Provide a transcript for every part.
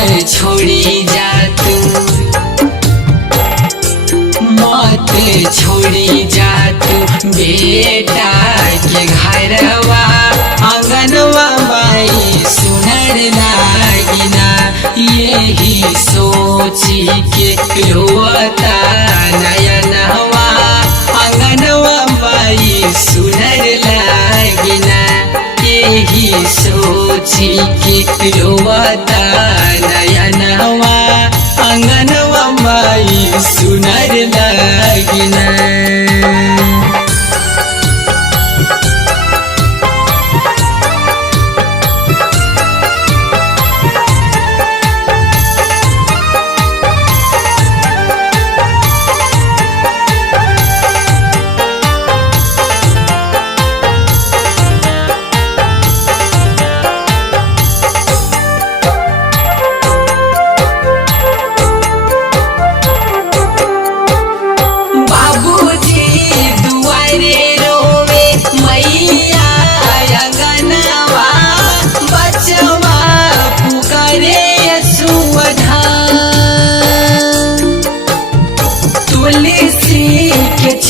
छोड़ी जा तू, मत छोड़ी जा तू बेटा के घरवा आंगनवा माई सुनर लागिना। यही सोची के रोता नयनवा आंगनवा माई सुनर लागिना। यही सोची के रोता नयनवा आंगनवा माई सुनर लागिना।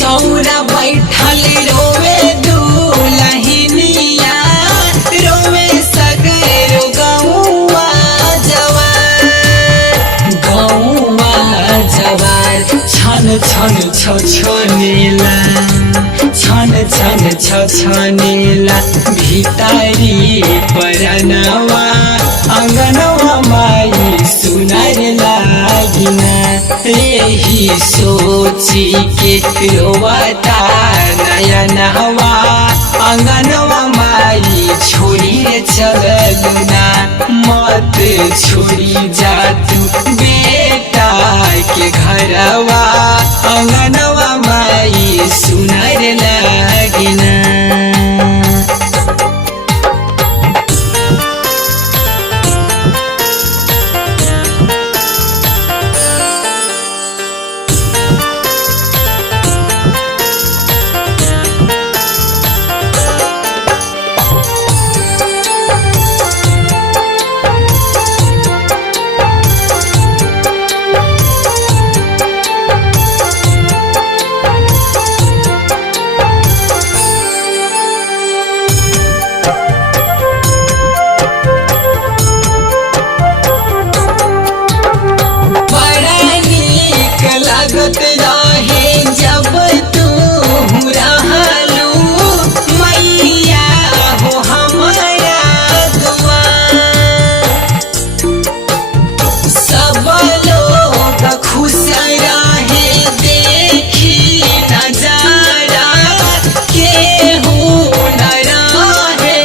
चौरा बैठल रोवे दुलहिनिया, रोवे सगरो गौवा जवार, गौवा जवार। छन छन छछनेला, छन छन छछनेला भितारी परनवा आंगनवा माई सुनर लागिना। यही सोची के रोता नयनवा आंगनवा माई छोड़ी चलना। मत छोड़ी जा तू बेटा के घरवा आंगनवा माई सुनर लागिना। लागत रहे जब तू रहलू मैया हो हमारा दुआर। सब लोग खुश रहे देखी नजारा, केहू न रहे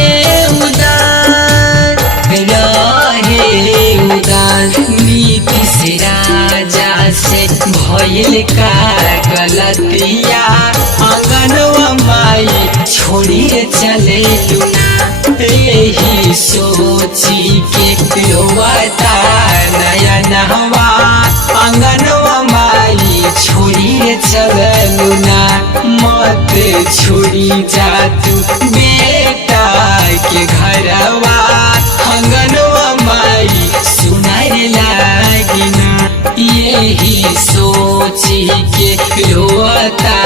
उदार, रहे उदार। नीतीश राजा से भइल का गलतिया आंगनवा माई छोड़ी चले लुना। यही सोची के रोता नयनवा आंगनवा माई छोड़ी चलना। मत छोड़ी जा तू बेटा के घरवा आंगनवा माई सुनर लागिना। यही सोची के रोता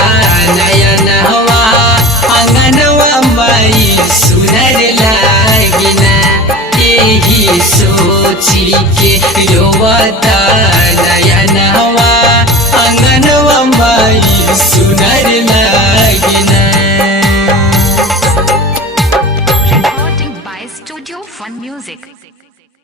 नयनवा आंगनवा माई सुनर लागिना। यही सोची के रोता